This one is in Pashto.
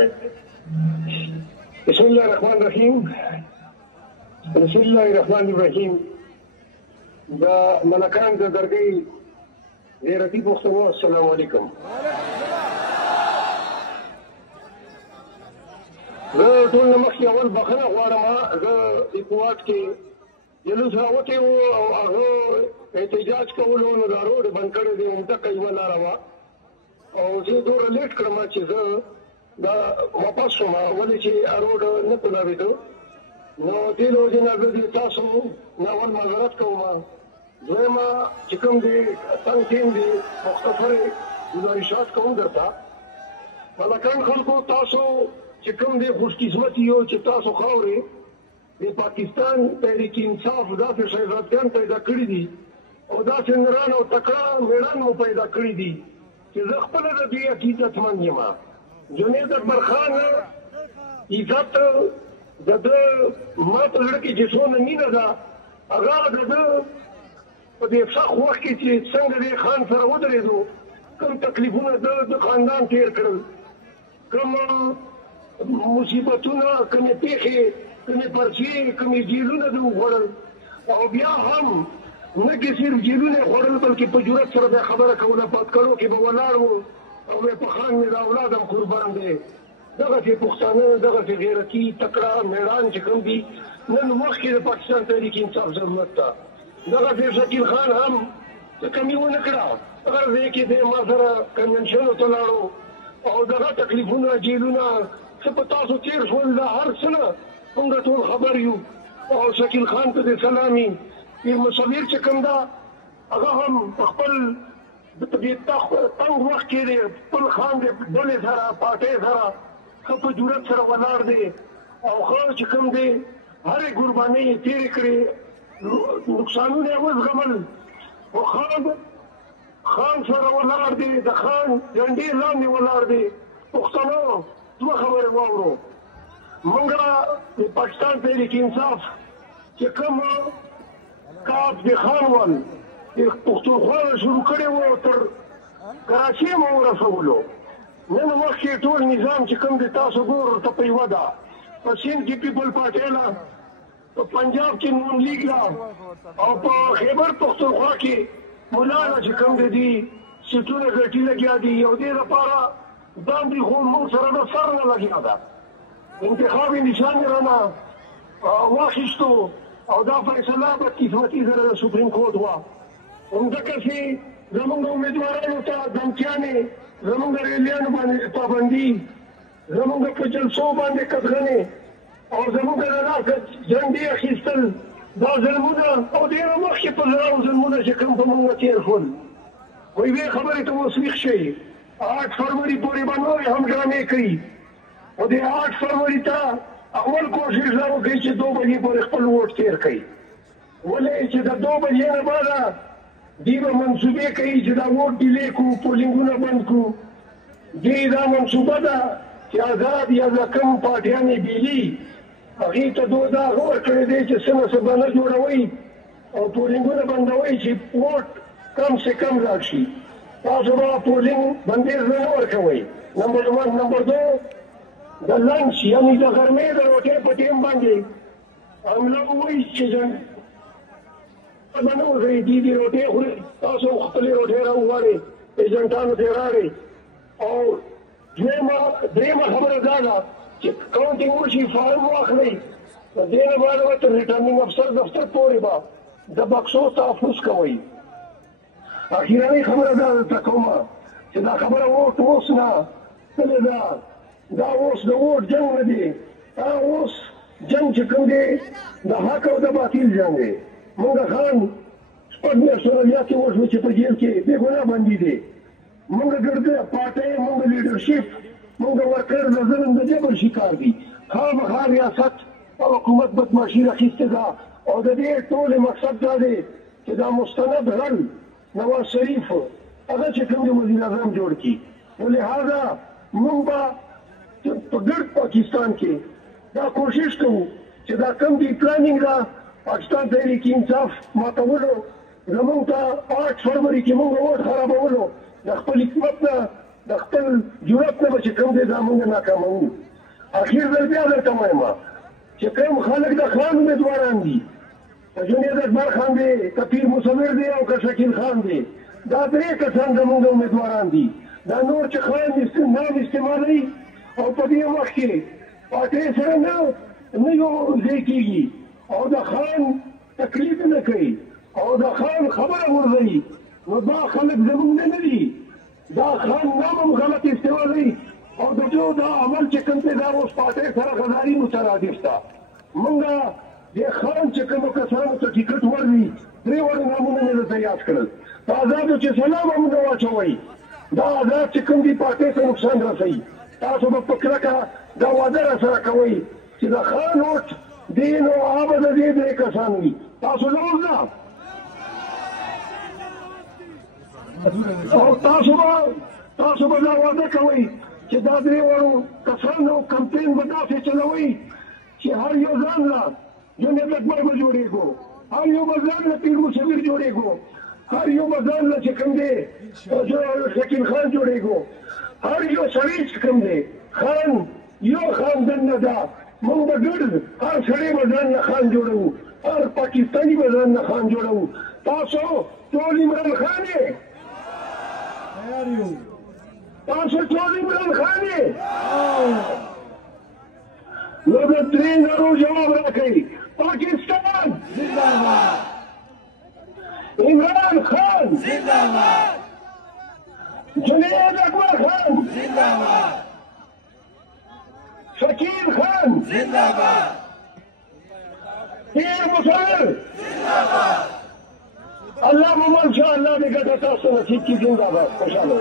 شاید دی. بسم الله الرحمن الرحیم. بسم الله الرحمن الرحیم. دا ملکان د درګۍ غیرتي پښتنو السلام علیکم. زه ټول نه مخکې اول بخښنه غواړم. زه اکوات کې جلوس راوتی و او هغه احتجاج کولو نو دا روډ بند کړی دی، همدغه یوه لاره وه او زه دومره لیټ کړم چې زه دا واپس شوم، ولې چې روډ نه کولاوېده. نو دې له وجې نه زه دې تاسو نه اول معذرت کوم. دویمه چې کوم دی تنګ ټیم دی مختصر ګزارشات کوم درته. ملکان خلکو تاسو چې کوم دی خوش قسمتي یو چې تاسو خاورې د پاکستان تحریک انصاف داسې شهزادګان پیدا کړي دي او داسې نران او تکړه میړان مو پیدا کړي دي چې زه خپله د دوی عقیدتمند یم. جنید اکبر خان عزت د ده ما په زړه کې چې څونه مینه ده هغه د ده په دې سخت وخت کې چې څنګه دې خان سره ودرېدو، کوم تکلیفونه د خاندان تېر کړل، کوم مصیبتونه، کومې پېښې، کومې پرچې، کومې جیلونه دې وخوړل او بیا هم نه کې صرف جیلونه یې خوړل بلکې په جرأت سره بیا خبره کوله. پاتکړو کې به ولاړ و او په خان مې دا اولاد هم قربان دی. دغسې پښتانه، دغسې غیرتي تکړه میړان چې کوم دي نن وخت کې د پاکستان تحریک انصاف ضرورت ده. دغسې شکیل خان هم څه کمي ونه کړه، هغه ځای کې دی ما سره کنونشنو ته لاړو او دغه تکلیفونه، جیلونه څه په تاسو تېر شول، دا هر څه نه موږ ټول خبر یو. او شکیل خان ته دې سلامي. پیر مصور چې کوم ده هغه هم په خپل په دې تنګ وخت کې دی خپل خان دی ډلې سره پارټۍ سره ښه په جرأت سره ولاړ دی او ښه چې کوم دی هرې قربانۍ یې تېرې کړې، نقصانونه یې وزغمل. خو خان سره ولاړ دی، د خان جنډې لاندې ولاړ دی. پښتنو دوه خبرې واورو. موږ د پاکستان تحریک انصاف چې کوم کاپ د خان ول د پښتونخوا شروع کړی و تر کراچۍ مو ورسولو. نن وخت کې ټول نظام چې کوم دی تاسو ګورو ورته په یوه ده. په سند کې پیپل پارټۍ له، په پنجاب کې نون لیګ له او په خیبر پښتونخوا کې ملا له چې کوم دی سیټونه ګټي لګیا دي. یو دې لپاره داندې خو موږ سره د سر نه لګیا ده. انتخابي نشان یې رانه واخیستو او دا فیصله بدقسمتي سره د سپریم کورټ وه. همدقسې زموږ امیدوارانو ته دمکیانې، زموږ ریلیانو باندې پابندي، زموږ په جلسو باندې قدغنې او زموږ د لاسه جنډې اخیستل، دا ظلمونه او ډېره مخکې په زرو ظلمونه چې کوم په موږ تېر شول. خو یوې خبرې ته اوس ویښ شئ، 8 فروری پورې به نورې هم ډرامې کوي او د 8 فروری ته اول کوشش دا وکړئ چې 2 بجې پورې خپل ووټ تېر کړئ. ولې چې د 2 بجې نه بعده دوی به منصوبې کوي چې دا ووټ ډیلې کړو، پولینګونه بند کړو. دوی دا منصوبه ده چې آزاد یا د کوم پارټیانې بیلي هغې ته دوی دا ورکړی دی چې څه نه څه به نه جوړوئ او پولینګونه بندوئ چې ووټ کم سے کم لاړ شي. تاسو به پولینګ بندیز نه ورکوئ. نمبر 1. نمبر 2 د لنچ یعنې د غرمې د روټۍ په ټیم باندې حمله ووایي چې به نه ورځئ، دوی دې روټۍ خوري، تاسو خپلې روټۍ راوغواړئ، ایجنټانو ته یې راوړئ. او درېیمه خبره دا ده چې کاونټینګ وشي، فارم واخلئ، د دې نه بعد به تر ریټرنینګ افسر دفتر پورې به د بکسو تحفظ کوئ. اخیرنۍ خبره دا درته کومه چې دا خبره ووټ اوس نه تلې ده، دا اوس د ووټ جنګ نه دی، دا اوس جنګ چې کوم دی د حق او د باطل جنګ دی. موږ خان شپږ میاشتې بیا کې وشو چې په جیل کې بې ګناه بندي دی. موږ ګرده پارټۍ، موږ لیډرشپ، موږ ورکر د ظلم د جبر شکار دي. خامخا ریاست او حکومت بدماشي راخیستې ده او د دې ټول مقصد دا دی چې دا مستند رل نواز شریف هغه چې کوم دی وزیر اعظم جوړ کړي. نو لہذا موږ به په ګرد پاکستان کې دا کوشش کوو چې دا کوم دی پلانینګ ده پاکستان تحریک انصاف ماتولو، زموږ ته 8 فروری کې موږ ووټ خرابولو، د خپل حکومت نه د خپل جرأت نه به چې کوم دی دا موږ ناکاموو. اخر ځل بیا درته وایم چې کوم خلک د خان امیدواران دي، که جنید اکبر خان دی، که پیر مصور دی او که شکیل خان دی، دا درې کسان زموږ امیدواران دي. دا نور چې خان نام استعمالوي او په دې وخت کې پارټۍ سره نه یو ځای کېږي او د خان تکلیف نه کوي او د خان خبره ورځوي، نو دا خلک زموږ نه دي. دا خان نام هم غلط استعمالوي او د جو دا عمل چې کوم دی دا اوس پارټۍ سره غداري مترادف ده. موږ د خان چې کومو کسانو ته ټکټ ورکړي 3 وړ نامونه مې درته یاد کړل. په آزادو چې سلام هم نه واچوئ، دا آزاد چې کوم دي پارټۍ ته نقصان رسوي. تاسو به په کلکه دا وعده راسره کوئ چې د خان ووټ دی نو هغه به د دې 3 کسان وي. تاسو نه ورځه او تاسو به دا وعده کوئ چې دا 3 وړو کسانو کمپین به داسې چلوئ چې هر یو ځان له جنید اکبر به جوړېږو، هر یو به ځان له پیر مصور جوړېږو، هر یو به ځان له چې کوم دی شکیل خان جوړېږو، هر یو سړی چې کوم دی خان یو خاندان نه ده. موږ به ګډ هر سړی به ځان نه خان جوړوو، هر پاکستاني به ځان نه خان جوړوو. تاسو ټول عمران خان یې، تاسو ټول عمران خان یې، نو د 3 زرو جواب راکړئ. پاکستان زنده‌باد، عمران خان زنده‌باد، جنید اکبر خان زنده‌باد، شکیل خان زنده‌باد، پیر مصور زنده‌باد. الله مو ان شاء الله دې ګټه تاسو نصیب کړي. زنده‌باد. خوشاله